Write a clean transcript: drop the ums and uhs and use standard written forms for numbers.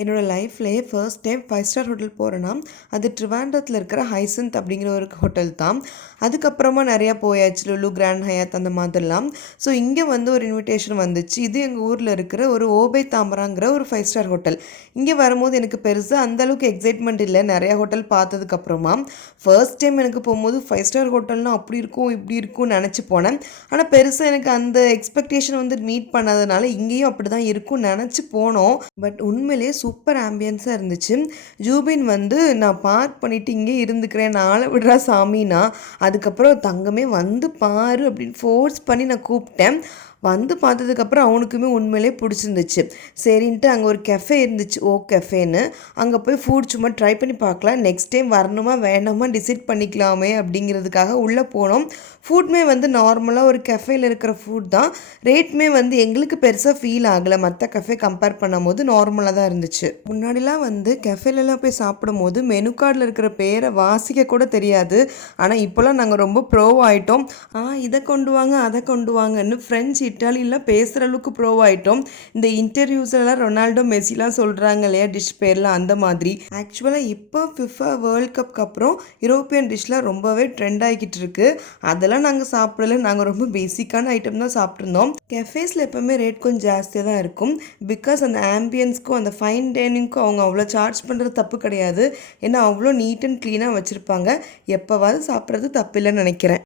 என்னோடய லைஃப்லேயே first time 5 star hotel போகிறேன்னா அது ட்ரிவாண்டத்தில் இருக்கிற ஹைசன்த் அப்படிங்கிற ஒரு ஹோட்டல் தான். அதுக்கப்புறமா நிறையா போயாச்சு, லுலு, கிராண்ட் ஹயாத் அந்த மாதிரிலாம். ஸோ இங்கே வந்து ஒரு இன்விடேஷன் வந்துச்சு. இது எங்கள் ஊரில் இருக்கிற ஒரு ஓபை தாமராங்கிற ஒரு 5 ஸ்டார் ஹோட்டல். இங்கே வரும்போது எனக்கு பெருசாக அந்தளவுக்கு எக்ஸைட்மெண்ட் இல்லை. நிறையா ஹோட்டல் பார்த்ததுக்கப்புறமா ஃபர்ஸ்ட் டைம் எனக்கு போகும்போது 5 ஸ்டார் ஹோட்டல்னால் அப்படி இருக்கும் இப்படி இருக்கும்னு நினச்சி போனேன். ஆனால் பெருசாக எனக்கு அந்த எக்ஸ்பெக்டேஷன் வந்து மீட் பண்ணாதனால இங்கேயும் அப்படி தான் இருக்கும்னு நினச்சி போனோம். பட் உண்மையிலே சூப்பர் ஆம்பியன்ஸாக இருந்துச்சு. ஜூபின் வந்து நான் பார்க் பண்ணிவிட்டு இங்கே இருந்துக்கிறேன், நாளை விடுறா சாமின்னா, அதுக்கப்புறம் தங்கமே வந்து பாரு அப்படின்னு ஃபோர்ஸ் பண்ணி நான் கூப்பிட்டேன். வந்து பார்த்ததுக்கப்புறம் அவனுக்குமே உண்மையிலே பிடிச்சிருந்துச்சு. சரின்ட்டு அங்கே ஒரு கெஃபே இருந்துச்சு, ஓ கெஃபேன்னு. அங்கே போய் ஃபுட் சும்மா ட்ரை பண்ணி பார்க்கலாம், நெக்ஸ்ட் டைம் வரணுமா வேண்டாமா டிசைட் பண்ணிக்கலாமே அப்படிங்கிறதுக்காக உள்ளே போனோம். ஃபுட்மே வந்து நார்மலாக ஒரு கெஃபேயில் இருக்கிற ஃபுட் தான். ரேட்மே வந்து எங்களுக்கு பெருசாக ஃபீல் ஆகலை, மற்ற கெஃபே கம்பேர் பண்ணும்போது நார்மலாக தான் இருந்துச்சு. முன்னாடிலாம் வந்து கெஃபேலலாம் போய் சாப்பிடும் போது மெனு கார்டில் இருக்கிற பேரை வாசிக்க கூட தெரியாது. ஆனால் இப்போலாம் நாங்கள் ரொம்ப ப்ரோ ஆகிட்டோம். இதை கொண்டு வாங்க அதை கொண்டு வாங்கன்னு ஃப்ரெண்ட்ஸ் இட்டாலியில் பேசுகிற அளவுக்கு ப்ரோ ஆகிட்டோம். இந்த இன்டர்வியூஸ்லாம் ரொனால்டோ, மெஸ்ஸிலாம் சொல்கிறாங்க இல்லையா டிஷ் பேர்லாம், அந்த மாதிரி. ஆக்சுவலாக இப்போ ஃபிஃபா வேர்ல்ட் கப்க்கு அப்புறம் யூரோப்பியன் டிஷ்லாம் ரொம்பவே ட்ரெண்ட் ஆகிக்கிட்டு இருக்குது. அதெல்லாம் நாங்கள் சாப்பிடல, நாங்கள் ரொம்ப பேசிக்கான ஐட்டம் தான் சாப்பிட்ருந்தோம். கெஃபேஸில் எப்போவுமே ரேட் கொஞ்சம் ஜாஸ்தியாக தான் இருக்கும். பிகாஸ் அந்த ஆம்பியன்ஸ்க்கும் அந்த ஃபைன் டைனிங்க்கும் அவங்க அவ்வளோ சார்ஜ் பண்ணுறது தப்பு கிடையாது. ஏன்னா அவ்வளோ நீட் அண்ட் க்ளீனாக வச்சுருப்பாங்க. எப்போவாது சாப்பிட்றது தப்பு இல்லைன்னு நினைக்கிறேன்.